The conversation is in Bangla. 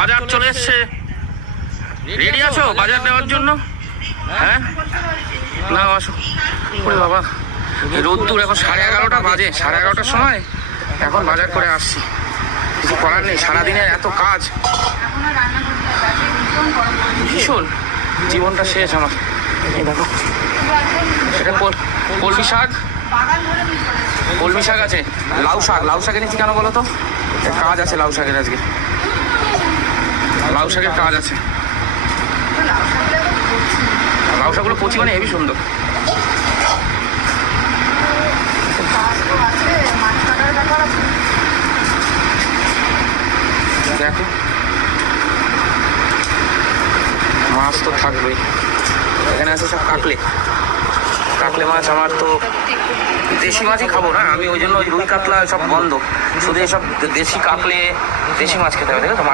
বাজার চলে এসছে। রেডি আছো বাজার নেওয়ার জন্য? হ্যাঁ না আসো। ওরে বাবা রোদ্দুর, এখন 11:30 বাজে, 11:30টার সময় এখন বাজার করে আসছি। কিছু করার নেই, সারাদিনের এত কাজ, ভীষণ জীবনটা শেষ আমার। এই দেখো সেটা কলমি শাক, কলমি শাক আছে, লাউ শাক। লাউ শাক এনেছি কেন বলো তো? কাজ আছে লাউ শাকের, আজকে লাউ শাকের কাজ আছে। লাউ শাকগুলো কচি মানে হেবি সুন্দর। দেখো মাছ তো থাকবেই, এখানে আছে সব কাকলে, কাকলে মাছ। আমার তো দেশি মাছই খাবো না আমি, ওই জন্য ওই রুই কাতলা সব বন্ধ, শুধু এসব দেশি কাকলে, দেশি মাছ খেতে হবে। দেখো তো